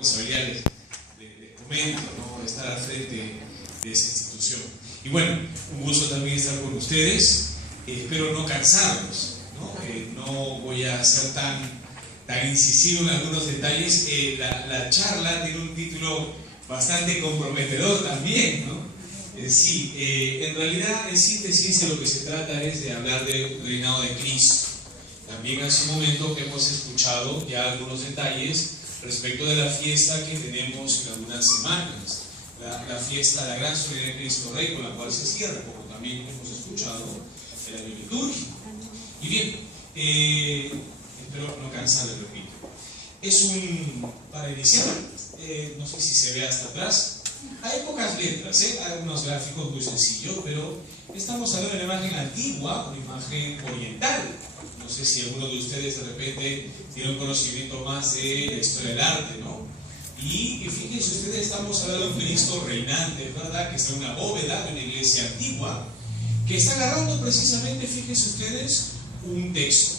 responsabilidad de comento, ¿no? Estar al frente de esa institución. Y bueno, un gusto también estar con ustedes. Espero no cansarlos, ¿no? No voy a ser tan incisivo en algunos detalles. La charla tiene un título bastante comprometedor también, ¿no? Sí, en realidad, en síntesis, de lo que se trata es de hablar del reinado de Cristo. También hace un momento hemos escuchado ya algunos detalles respecto de la fiesta que tenemos en algunas semanas, la fiesta de la Gran Solemnidad de Cristo Rey, con la cual se cierra, como también hemos escuchado en la liturgia. Y bien, espero no cansarles, repito. Es para iniciar, no sé si se ve hasta atrás, hay pocas letras, hay unos gráficos muy sencillos, pero estamos hablando de una imagen antigua, una imagen oriental. No sé si alguno de ustedes de repente tiene un conocimiento más de la historia del arte, ¿no? Y fíjense ustedes, estamos hablando de un Cristo reinante, ¿verdad? Que está en una bóveda de una iglesia antigua, que está agarrando precisamente, fíjense ustedes, un texto.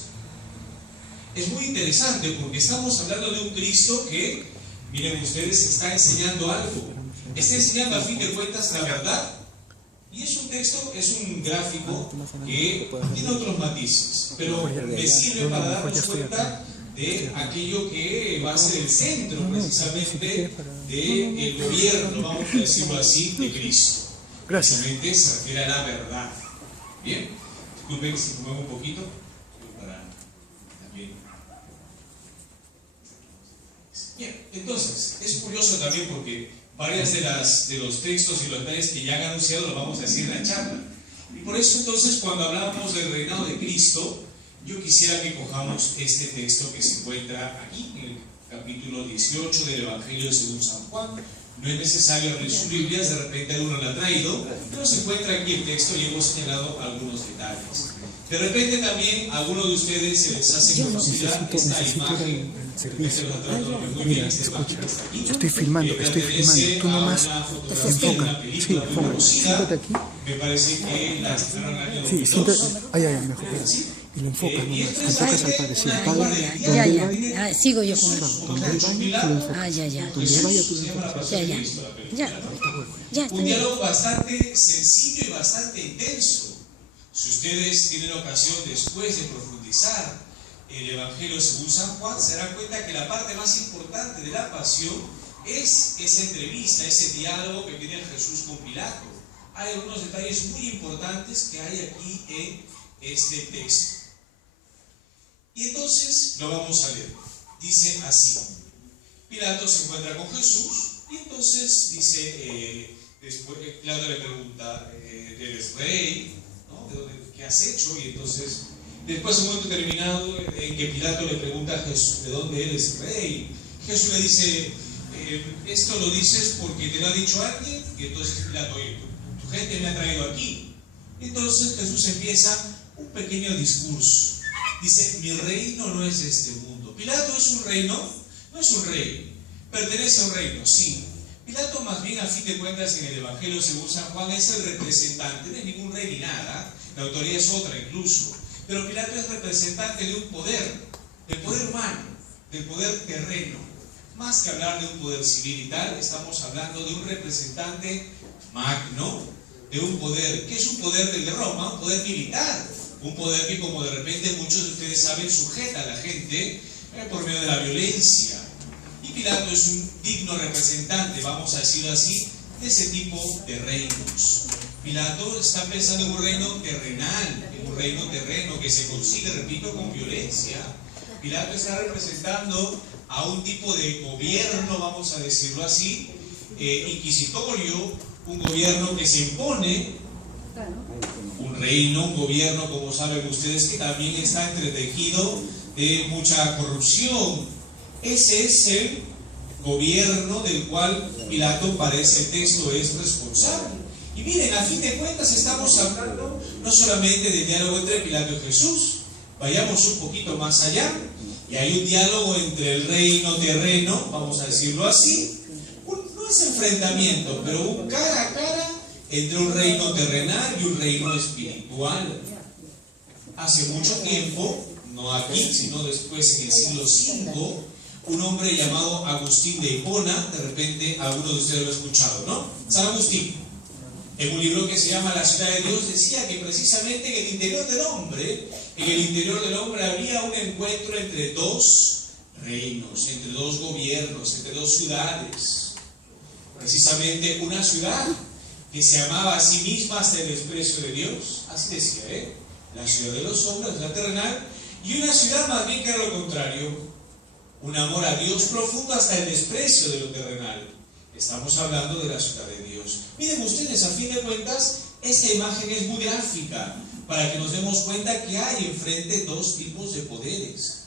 Es muy interesante porque estamos hablando de un Cristo que, miren ustedes, está enseñando algo. Está enseñando a fin de cuentas la verdad. Y es un texto, es un gráfico que tiene otros matices, pero me sirve para darnos cuenta de aquello que va a ser el centro precisamente del gobierno, vamos a decirlo así, de Cristo. Precisamente se refiere a la verdad. Bien, disculpen si me muevo un poquito, para también. Bien, entonces, es curioso también porque varias de los textos y los detalles que ya han anunciado los vamos a decir en la charla. Y por eso entonces cuando hablábamos del reinado de Cristo, yo quisiera que cojamos este texto que se encuentra aquí, en el capítulo 18 del Evangelio según San Juan. No es necesario abrir sus Biblias, de repente alguno lo ha traído, pero se encuentra aquí el texto y hemos señalado algunos detalles. De repente también a alguno de ustedes se les hace conocida esta imagen. Mira, escucha, yo estoy filmando, tú nomás enfoca, sí, enfoca, siéntate aquí. Me parece que la estrenaron el año 2002. Sí, siéntate, mejor, y lo enfocas nomás, enfocas al parecido. Ya, sigo yo con eso. Donde él vaya, tú lo enfocas. Donde él vaya, tú lo enfocas. Ya, está Un bien. diálogo bastante sencillo y bastante intenso. Si ustedes tienen ocasión después de profundizar el Evangelio según San Juan, se darán cuenta que la parte más importante de la pasión es esa entrevista, ese diálogo que tiene Jesús con Pilato. Hay algunos detalles muy importantes que hay aquí en este texto. Y entonces lo vamos a leer. Dice así: Pilato se encuentra con Jesús y entonces dice, después Pilato le pregunta, ¿eres rey? ¿No? ¿Qué has hecho? Y entonces, después de un momento determinado en que Pilato le pregunta a Jesús, ¿de dónde eres rey? Jesús le dice, esto lo dices porque te lo ha dicho alguien. Y entonces Pilato, oye, tu gente me ha traído aquí. Entonces Jesús empieza un pequeño discurso. Dice, mi reino no es de este mundo. ¿Pilato es un reino? No es un rey. ¿Pertenece a un reino? Sí. Pilato, más bien, a fin de cuentas, en el Evangelio según San Juan, es el representante de ningún rey ni nada. La autoridad es otra incluso. Pero Pilato es representante de un poder, del poder humano, del poder terreno. Más que hablar de un poder civil y tal, estamos hablando de un representante magno, de un poder, que es un poder del de Roma, un poder militar, un poder que, como de repente muchos de ustedes saben, sujeta a la gente por medio de la violencia. Y Pilato es un digno representante, vamos a decirlo así, de ese tipo de reinos. Pilato está pensando en un reino terrenal, en un reino terreno que se consigue, repito, con violencia. Pilato está representando a un tipo de gobierno, vamos a decirlo así, inquisitorio, un gobierno que se impone, un reino, un gobierno, como saben ustedes, que también está entretejido de mucha corrupción. Ese es el gobierno del cual Pilato, para ese texto, es responsable. Y miren, a fin de cuentas estamos hablando no solamente del diálogo entre Pilato y Jesús, vayamos un poquito más allá, y hay un diálogo entre el reino terreno, vamos a decirlo así, no es enfrentamiento, pero un cara a cara entre un reino terrenal y un reino espiritual. Hace mucho tiempo, no aquí, sino después en el siglo V, un hombre llamado Agustín de Hipona. De repente algunos de ustedes lo han escuchado, ¿no? San Agustín, en un libro que se llama La ciudad de Dios, decía que precisamente en el interior del hombre había un encuentro entre dos reinos, entre dos gobiernos, entre dos ciudades. Precisamente una ciudad que se amaba a sí misma hasta el desprecio de Dios, así decía, la ciudad de los hombres, la terrenal, y una ciudad más bien que era lo contrario, un amor a Dios profundo hasta el desprecio de lo terrenal. Estamos hablando de la ciudad de Dios. Miren ustedes, a fin de cuentas, esta imagen es muy gráfica para que nos demos cuenta que hay enfrente dos tipos de poderes.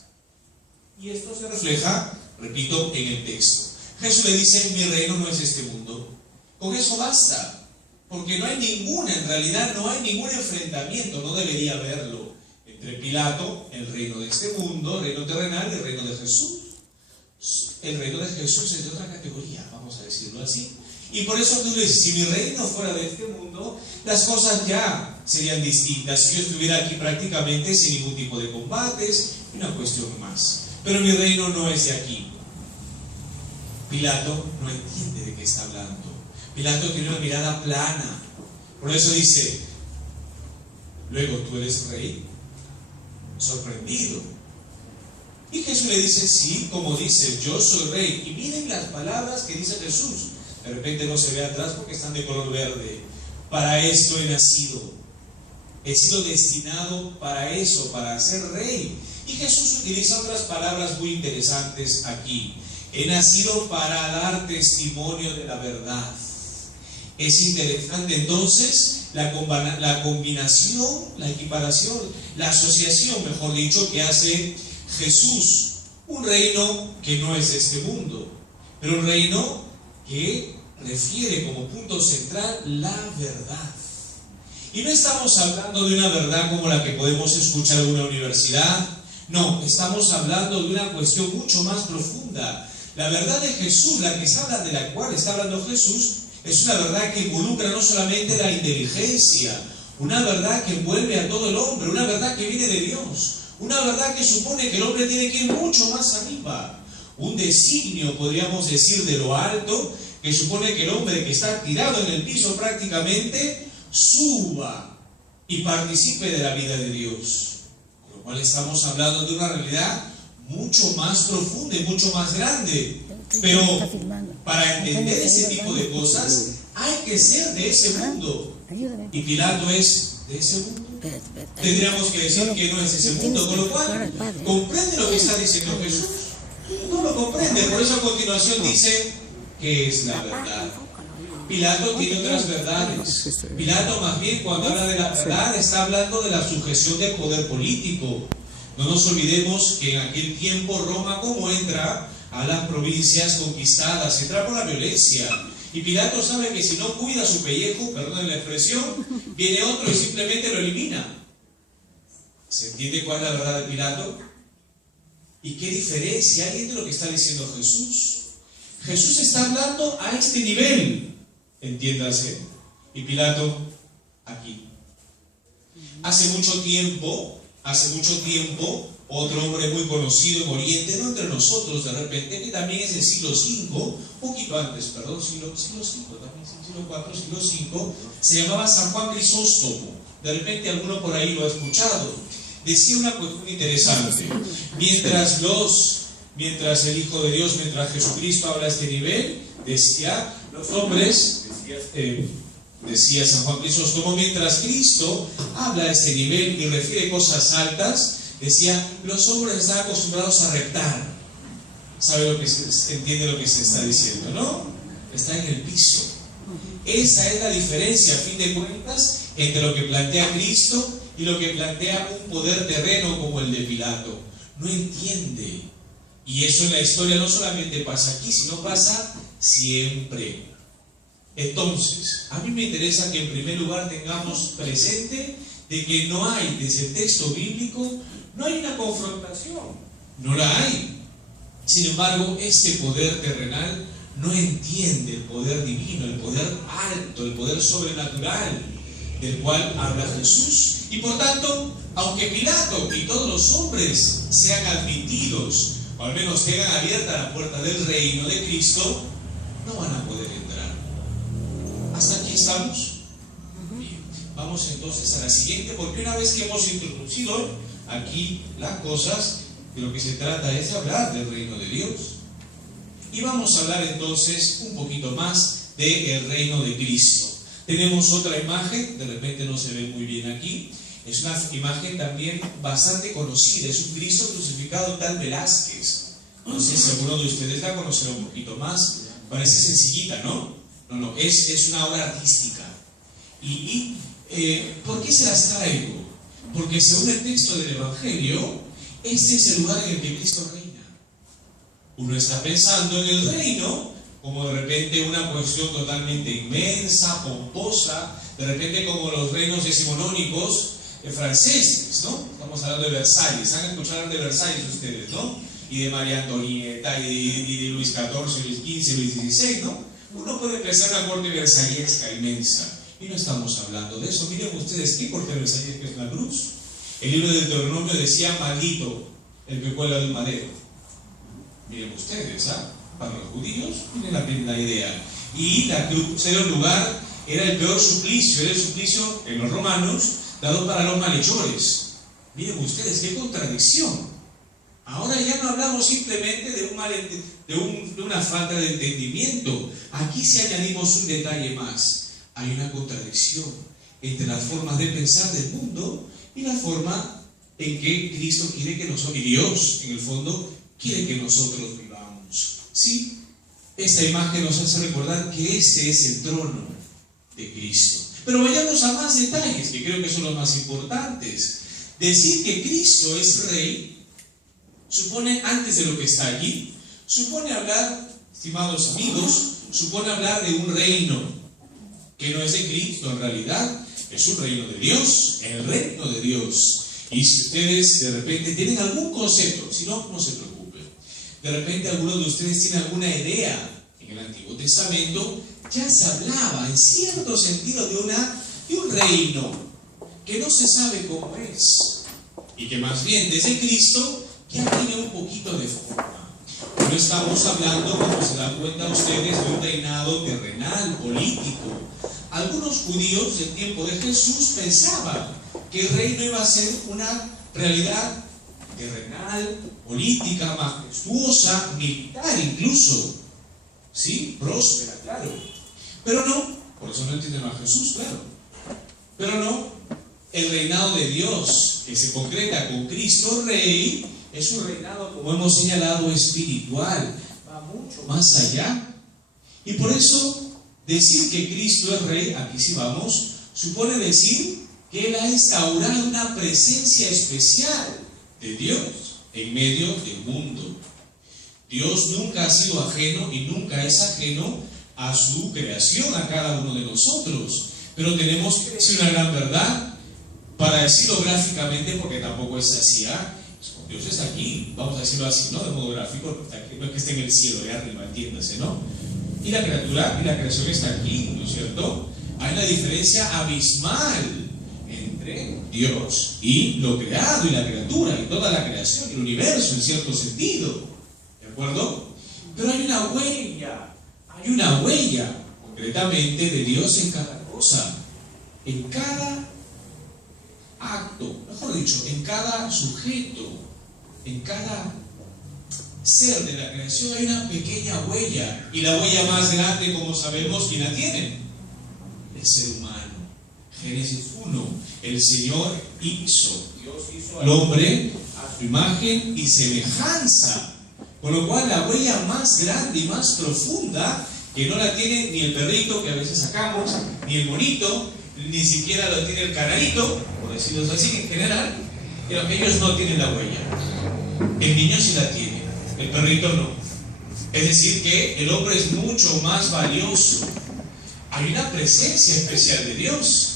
Y esto se refleja, repito, en el texto. Jesús le dice: mi reino no es este mundo. Con eso basta, porque no hay ningún enfrentamiento, no debería haberlo, entre Pilato, el reino de este mundo, el reino terrenal, y el reino de Jesús. El reino de Jesús es de otra categoría, vamos a decirlo así. Y por eso Jesús dice: si mi reino fuera de este mundo, las cosas ya serían distintas. Si yo estuviera aquí prácticamente sin ningún tipo de combates, una cuestión más. Pero mi reino no es de aquí. Pilato no entiende de qué está hablando. Pilato tiene una mirada plana. Por eso dice: luego tú eres rey. Sorprendido. Y Jesús le dice: sí, como dice, yo soy rey. Y miren las palabras que dice Jesús. De repente no se ve atrás porque están de color verde. Para esto he nacido. He sido destinado para eso, para ser rey. Y Jesús utiliza otras palabras muy interesantes aquí. He nacido para dar testimonio de la verdad. Es interesante entonces la combinación, la equiparación, la asociación, mejor dicho, que hace Jesús. Un reino que no es de este mundo, pero un reino que refiere como punto central la verdad. Y no estamos hablando de una verdad como la que podemos escuchar en una universidad. No, estamos hablando de una cuestión mucho más profunda. La verdad de Jesús, de la cual está hablando Jesús, es una verdad que involucra no solamente la inteligencia, una verdad que envuelve a todo el hombre, una verdad que viene de Dios, una verdad que supone que el hombre tiene que ir mucho más arriba, un designio, podríamos decir, de lo alto, que supone que el hombre que está tirado en el piso prácticamente suba y participe de la vida de Dios. Con lo cual estamos hablando de una realidad mucho más profunda y mucho más grande. Pero para entender ese tipo de cosas hay que ser de ese mundo. Y Pilato es de ese mundo. Tendríamos que decir que no es de ese mundo. Con lo cual, ¿comprende lo que está diciendo Jesús? No lo comprende. Por eso a continuación dice que es la verdad. Pilato tiene otras verdades. Pilato, más bien, cuando habla de la verdad, está hablando de la sujeción del poder político. No nos olvidemos que en aquel tiempo Roma, como entra a las provincias conquistadas, entra por la violencia. Y Pilato sabe que si no cuida su pellejo, perdón la expresión, viene otro y simplemente lo elimina. ¿Se entiende cuál es la verdad de Pilato? ¿Y qué diferencia hay entre lo que está diciendo Jesús? Jesús está hablando a este nivel, entiéndase, y Pilato aquí. Hace mucho tiempo, otro hombre muy conocido en Oriente, no entre nosotros de repente, que también es del siglo V, un poquito antes, perdón, siglo V, también siglo IV, siglo V, se llamaba San Juan Crisóstomo. De repente alguno por ahí lo ha escuchado. Decía una cuestión interesante. Mientras el Hijo de Dios, mientras Jesucristo habla a este nivel, decía, los hombres, decía San Juan Crisóstomo, mientras Cristo habla a este nivel y refiere cosas altas, decía, los hombres están acostumbrados a reptar. ¿Sabe lo que entiende lo que se está diciendo, no? Está en el piso. Esa es la diferencia, a fin de cuentas, entre lo que plantea Cristo y lo que plantea un poder terreno como el de Pilato. No entiende. Y eso en la historia no solamente pasa aquí, sino pasa siempre. Entonces, a mí me interesa que en primer lugar tengamos presente de que no hay, desde el texto bíblico, no hay una confrontación. No la hay. Sin embargo, este poder terrenal no entiende el poder divino, el poder alto, el poder sobrenatural del cual habla Jesús. Y por tanto, aunque Pilato y todos los hombres sean admitidos o al menos tengan abierta la puerta del reino de Cristo, no van a poder entrar. ¿Hasta aquí estamos? Bien. Vamos entonces a la siguiente, porque una vez que hemos introducido aquí las cosas, de lo que se trata es de hablar del reino de Dios. Y vamos a hablar entonces un poquito más del reino de Cristo. Tenemos otra imagen, de repente no se ve muy bien aquí. Es una imagen también bastante conocida, es un Cristo crucificado tal Velázquez. No sé si alguno de ustedes la conocerá un poquito más. Parece sencillita, ¿no? No, es una obra artística. ¿Por qué se las traigo? Porque según el texto del Evangelio, este es el lugar en el que Cristo reina. Uno está pensando en el reino como de repente una cuestión totalmente inmensa, pomposa, de repente como los reinos decimonónicos franceses, ¿no? Estamos hablando de Versalles. ¿Han escuchado hablar de Versalles ustedes, no? Y de María Antonieta, y de Luis XIV, Luis XV, Luis XVI, ¿no? Uno puede pensar en una corte versallesca inmensa. Y no estamos hablando de eso. Miren ustedes, ¿qué corte versallesca es una cruz? El libro de Deuteronomio decía: maldito el que cuelga de un madero. Miren ustedes, para los judíos, tienen la plena idea. Y la cruz era un lugar, era el peor suplicio, era el suplicio en los romanos dado para los malhechores. Miren ustedes, qué contradicción. Ahora ya no hablamos simplemente de una falta de entendimiento. Aquí sí añadimos un detalle más. Hay una contradicción entre las formas de pensar del mundo y la forma en que Cristo quiere que nosotros, y Dios en el fondo, quiere que nosotros vivamos. ¿Sí? Esta imagen nos hace recordar que este es el trono de Cristo. Pero vayamos a más detalles, que creo que son los más importantes. Decir que Cristo es Rey supone, antes de lo que está allí, supone hablar, estimados amigos, supone hablar de un reino que no es de Cristo en realidad, es un reino de Dios, el reino de Dios. Y si ustedes de repente tienen algún concepto, si no, no se preocupen, de repente algunos de ustedes tienen alguna idea, en el Antiguo Testamento ya se hablaba en cierto sentido de un reino que no se sabe cómo es, y que más bien desde Cristo ya tiene un poquito de forma. No estamos hablando, como se dan cuenta ustedes, de un reinado terrenal, político. Algunos judíos del tiempo de Jesús pensaban que el reino iba a ser una realidad terrenal, política, majestuosa, militar incluso. ¿Sí? Próspera, claro. Pero no, por eso no entienden a Jesús, claro. Pero no, el reinado de Dios, que se concreta con Cristo Rey, es un reinado, como hemos señalado, espiritual. Va mucho más allá. Y por eso, decir que Cristo es Rey, aquí sí vamos, supone decir que Él ha instaurado una presencia especial de Dios en medio del mundo. Dios nunca ha sido ajeno y nunca es ajeno a su creación, a cada uno de nosotros. Pero tenemos que decir una gran verdad, para decirlo gráficamente, porque tampoco es así. Dios está aquí, vamos a decirlo así, ¿no? De modo gráfico, no es que esté en el cielo, de arriba, entiéndase, ¿no? Y la criatura y la creación está aquí, ¿no es cierto? Hay una diferencia abismal entre Dios y lo creado y la criatura y toda la creación, el universo en cierto sentido, ¿de acuerdo? Pero hay una huella concretamente de Dios en cada cosa, en cada acto, mejor dicho, en cada sujeto, en cada ser de la creación hay una pequeña huella, y la huella más grande, como sabemos, ¿quién la tiene? El ser humano. Génesis 1, el Señor Dios hizo al hombre a su imagen y semejanza, con lo cual la huella más grande y más profunda, que no la tiene ni el perrito que a veces sacamos, ni el monito, ni siquiera lo tiene el canarito, por decirlo así en general, pero ellos no tienen la huella. El niño sí la tiene, el perrito no. Es decir, que el hombre es mucho más valioso. Hay una presencia especial de Dios.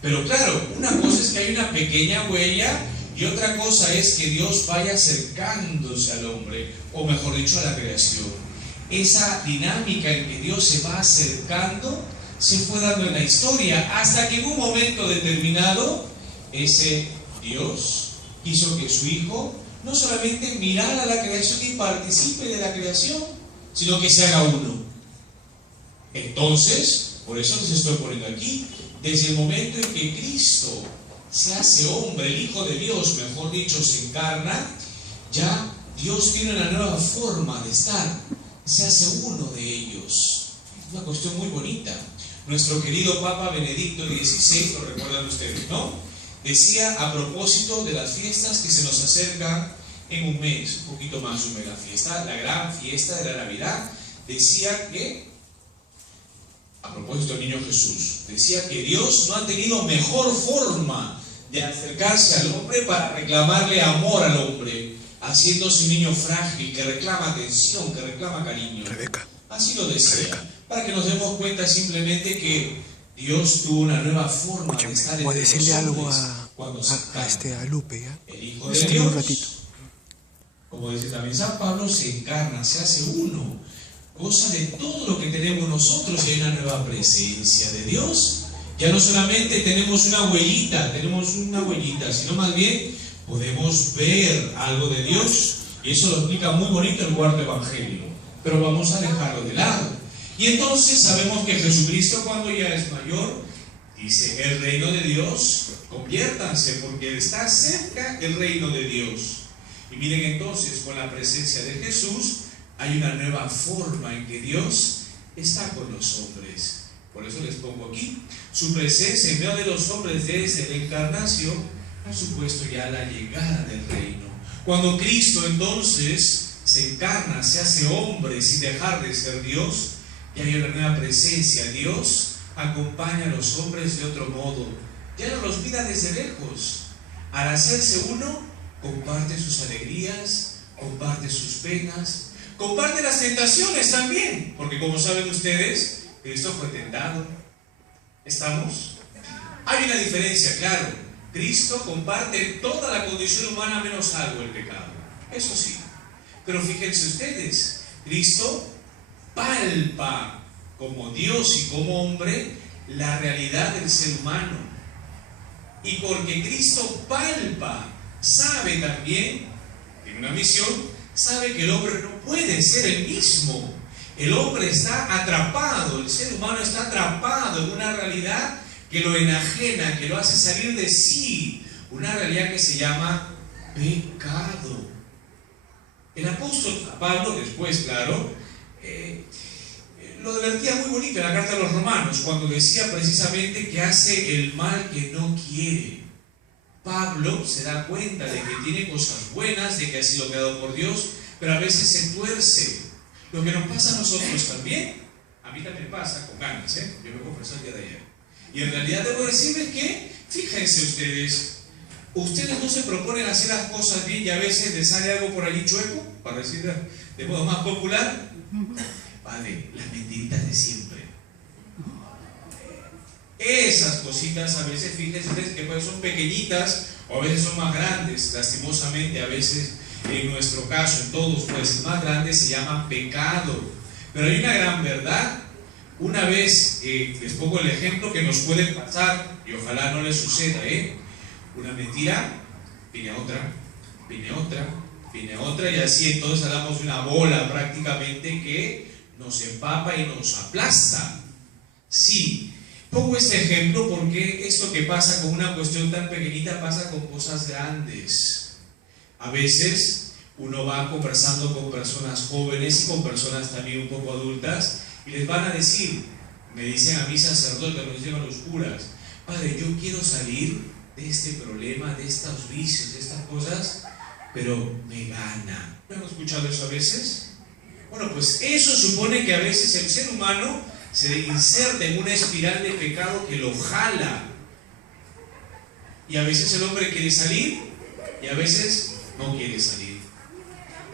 Pero claro, una cosa es que hay una pequeña huella y otra cosa es que Dios vaya acercándose al hombre, o mejor dicho, a la creación. Esa dinámica en que Dios se va acercando se fue dando en la historia, hasta que en un momento determinado ese Dios hizo que su Hijo no solamente mirar a la creación y participe de la creación, sino que se haga uno. Entonces, por eso les estoy poniendo aquí, desde el momento en que Cristo se hace hombre, el Hijo de Dios, mejor dicho, se encarna, ya Dios tiene una nueva forma de estar, se hace uno de ellos. Es una cuestión muy bonita. Nuestro querido Papa Benedicto XVI, lo recuerdan ustedes, ¿no? Decía a propósito de las fiestas que se nos acercan en un mes, un poquito más de un mes, la gran fiesta de la Navidad, decía que, a propósito del niño Jesús, decía que Dios no ha tenido mejor forma de acercarse al hombre para reclamarle amor al hombre, haciéndose un niño frágil que reclama atención, que reclama cariño. Rebeca. Así lo decía, para que nos demos cuenta simplemente que Dios tuvo una nueva forma de estar voy a entre decirle los algo hombres cuando se a Lupe, ¿ya? el Hijo de Un Dios, ratito. como dice también San Pablo, se encarna, se hace uno, goza de todo lo que tenemos nosotros y hay una nueva presencia de Dios. Ya no solamente tenemos una huellita, sino más bien podemos ver algo de Dios, y eso lo explica muy bonito el cuarto evangelio, pero vamos a dejarlo de lado. Y entonces sabemos que Jesucristo, cuando ya es mayor, dice: el reino de Dios, conviértanse, porque está cerca el reino de Dios. Y miren entonces, con la presencia de Jesús, hay una nueva forma en que Dios está con los hombres. Por eso les pongo aquí, su presencia en medio de los hombres desde la encarnación ha supuesto ya la llegada del reino. Cuando Cristo entonces se encarna, se hace hombre sin dejar de ser Dios, ya hay una nueva presencia. Dios acompaña a los hombres de otro modo, ya no los mira desde lejos. Al hacerse uno, comparte sus alegrías, comparte sus penas, comparte las tentaciones también, porque como saben ustedes, Cristo fue tentado. ¿Estamos? Hay una diferencia, claro. Cristo comparte toda la condición humana menos algo, el pecado. Eso sí. Pero fíjense ustedes, Cristo palpa como Dios y como hombre la realidad del ser humano. Y porque Cristo palpa, sabe también, en una misión, sabe que el hombre no puede ser el mismo. El hombre está atrapado, el ser humano está atrapado en una realidad que lo enajena, que lo hace salir de sí, una realidad que se llama pecado. El apóstol Pablo, después, claro, lo advertía muy bonito en la carta a los Romanos, cuando decía precisamente que hace el mal que no quiere. Pablo se da cuenta de que tiene cosas buenas, de que ha sido creado por Dios, pero a veces se tuerce. Lo que nos pasa a nosotros también, a mí también pasa, con ganas, yo me confesé el día de ayer. Y en realidad debo decirles que, fíjense ustedes no se proponen hacer las cosas bien y a veces les sale algo por allí chueco, para decir de modo más popular. Vale, las mentiritas de siempre. Esas cositas a veces, fíjense ustedes que pues son pequeñitas o a veces son más grandes, lastimosamente a veces. En nuestro caso, en todos, pues más grande se llama pecado. Pero hay una gran verdad. Una vez, les pongo el ejemplo que nos puede pasar, y ojalá no les suceda, una mentira, viene otra, viene otra, viene otra, y así entonces hablamos de una bola prácticamente que nos empapa y nos aplasta. Sí, pongo este ejemplo porque esto que pasa con una cuestión tan pequeñita pasa con cosas grandes. A veces uno va conversando con personas jóvenes y con personas también un poco adultas y les van a decir, me dicen a mí sacerdotes, nos dicen a los curas: padre, yo quiero salir de este problema, de estos vicios, de estas cosas, pero me gana. ¿No hemos escuchado eso a veces? Bueno, pues eso supone que a veces el ser humano se inserta en una espiral de pecado que lo jala. Y a veces el hombre quiere salir y a veces no quiere salir.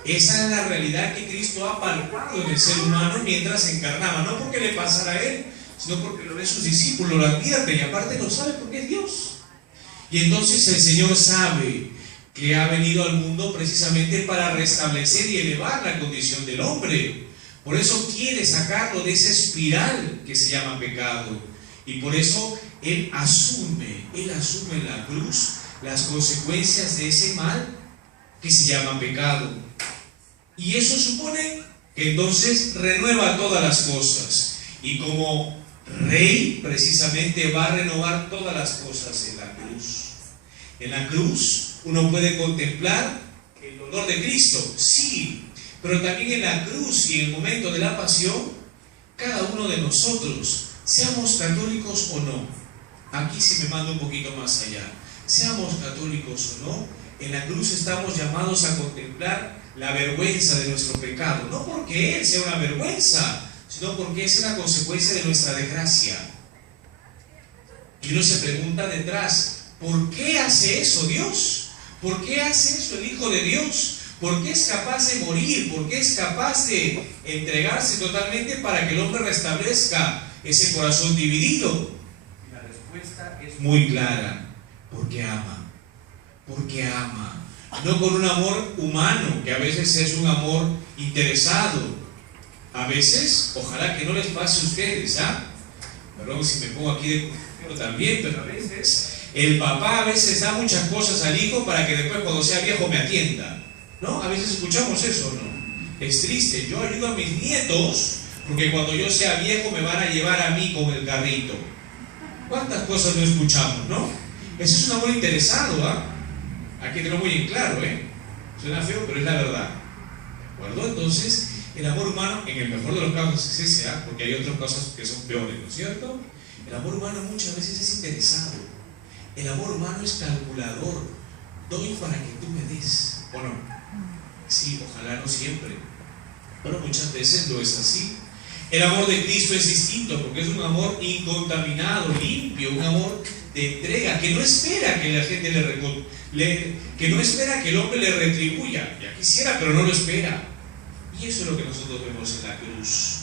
Esa es la realidad que Cristo ha palpado en el ser humano mientras se encarnaba, no porque le pasara a él, sino porque lo ve sus discípulos, lo advierten y aparte lo sabe porque es Dios. Y entonces el Señor sabe que ha venido al mundo precisamente para restablecer y elevar la condición del hombre. Por eso quiere sacarlo de esa espiral que se llama pecado. Y por eso Él asume en la cruz las consecuencias de ese mal que se llama pecado. Y eso supone que entonces renueva todas las cosas. Y como Rey, precisamente va a renovar todas las cosas en la cruz. En la cruz uno puede contemplar el dolor de Cristo, sí, pero también en la cruz y en el momento de la pasión, cada uno de nosotros, seamos católicos o no, aquí sí me mando un poquito más allá, seamos católicos o no, en la cruz estamos llamados a contemplar la vergüenza de nuestro pecado, no porque Él sea una vergüenza, sino porque es una consecuencia de nuestra desgracia. Y uno se pregunta detrás, ¿por qué hace eso Dios? ¿Por qué hace eso el Hijo de Dios? ¿Por qué es capaz de morir? ¿Por qué es capaz de entregarse totalmente para que el hombre restablezca ese corazón dividido? Y la respuesta es muy clara, porque ama. Porque ama. No con un amor humano, que a veces es un amor interesado. A veces, ojalá que no les pase a ustedes, ¿ah? Perdón si me pongo aquí de consejero también, pero a veces el papá a veces da muchas cosas al hijo para que después cuando sea viejo me atienda, ¿no? A veces escuchamos eso, ¿no? Es triste, yo ayudo a mis nietos porque cuando yo sea viejo me van a llevar a mí con el carrito. ¿Cuántas cosas no escuchamos, no? Ese es un amor interesado, ¿ah? Hay que tenerlo muy en claro, ¿eh? Suena feo, pero es la verdad. ¿De acuerdo? Entonces, el amor humano, en el mejor de los casos es ese, ¿ah? Porque hay otros casos que son peores, ¿no es cierto? El amor humano muchas veces es interesado. El amor humano es calculador. Doy para que tú me des, ¿o no? Sí, ojalá no siempre. Pero muchas veces no es así. El amor de Cristo es distinto porque es un amor incontaminado, limpio, un amor de entrega, que no espera que la gente que no espera que el hombre le retribuya. Ya quisiera, pero no lo espera. Y eso es lo que nosotros vemos en la cruz.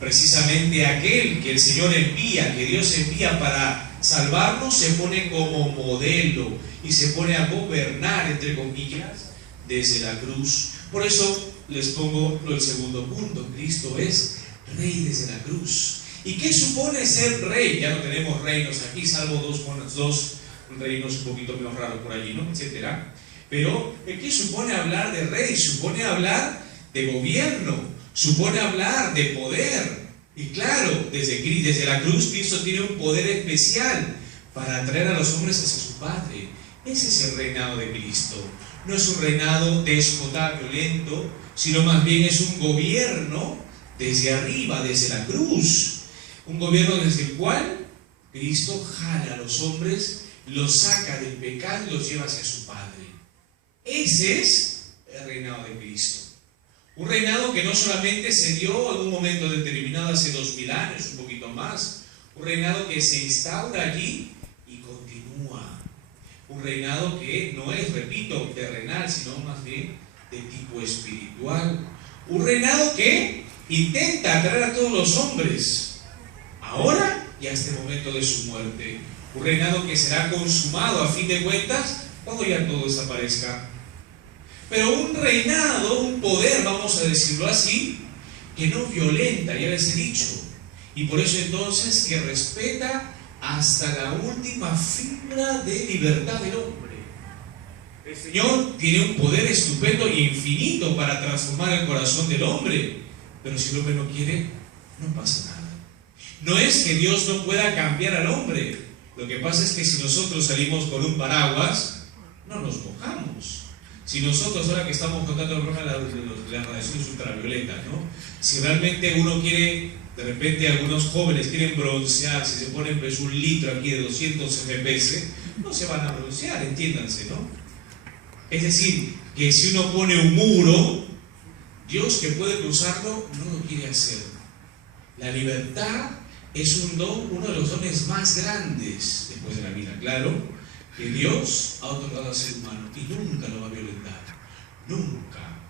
Precisamente aquel que el Señor envía, que Dios envía para salvarnos, se pone como modelo y se pone a gobernar, entre comillas, desde la cruz. Por eso les pongo el segundo punto. Cristo es Rey desde la cruz. ¿Y qué supone ser rey? Ya no tenemos reinos aquí, salvo dos reinos un poquito menos raros por allí, ¿no? Etcétera. Pero, ¿qué supone hablar de rey? Supone hablar de gobierno, supone hablar de poder. Y claro, desde la cruz Cristo tiene un poder especial para atraer a los hombres hacia su Padre. Ese es el reinado de Cristo. No es un reinado déspota, violento, sino más bien es un gobierno desde arriba, desde la cruz. Un gobierno desde el cual Cristo jala a los hombres, los saca del pecado y los lleva hacia su Padre. Ese es el reinado de Cristo. Un reinado que no solamente se dio en un momento determinado hace 2000 años, un poquito más. Un reinado que se instaura allí y continúa. Un reinado que no es, repito, terrenal, sino más bien de tipo espiritual. Un reinado que intenta atraer a todos los hombres, ahora y hasta el momento de su muerte. Un reinado que será consumado a fin de cuentas cuando ya todo desaparezca. Pero un reinado, un poder, vamos a decirlo así, que no violenta, ya les he dicho. Y por eso entonces que respeta hasta la última fibra de libertad del hombre. El Señor tiene un poder estupendo e infinito para transformar el corazón del hombre. Pero si el hombre no quiere, no pasa nada. No es que Dios no pueda cambiar al hombre. Lo que pasa es que si nosotros salimos con un paraguas, no nos mojamos. Si nosotros, ahora que estamos contando el problema de las radiaciones ultravioletas, ¿no? Si realmente uno quiere, de repente algunos jóvenes quieren broncearse, se ponen pues un litro aquí de 200 FPS, no se van a broncear, entiéndanse, ¿no? Es decir, que si uno pone un muro, Dios que puede cruzarlo, no lo quiere hacer. La libertad es un don, uno de los dones más grandes después de la vida, claro, que Dios ha otorgado al ser humano y nunca lo va a violentar, nunca.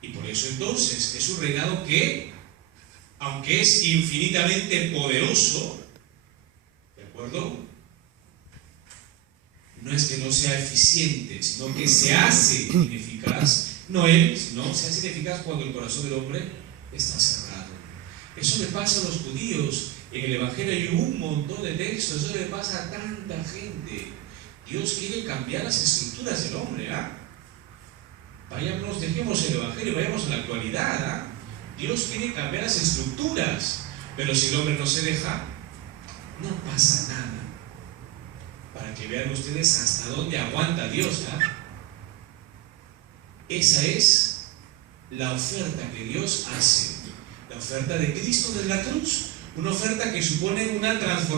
Y por eso entonces es un reinado que, aunque es infinitamente poderoso, ¿de acuerdo? No es que no sea eficiente, sino que se hace ineficaz, no él, sino se hace ineficaz cuando el corazón del hombre está cerrado. Eso le pasa a los judíos. En el Evangelio hay un montón de textos, eso le pasa a tanta gente. Dios quiere cambiar las estructuras del hombre, ¿ah? Vayamos, dejemos el Evangelio y vayamos a la actualidad. ¿Ah? Dios quiere cambiar las estructuras, pero si el hombre no se deja, no pasa nada. Para que vean ustedes hasta dónde aguanta Dios. ¿Ah? Esa es la oferta que Dios hace. La oferta de Cristo desde la cruz. Una oferta que supone una transformación.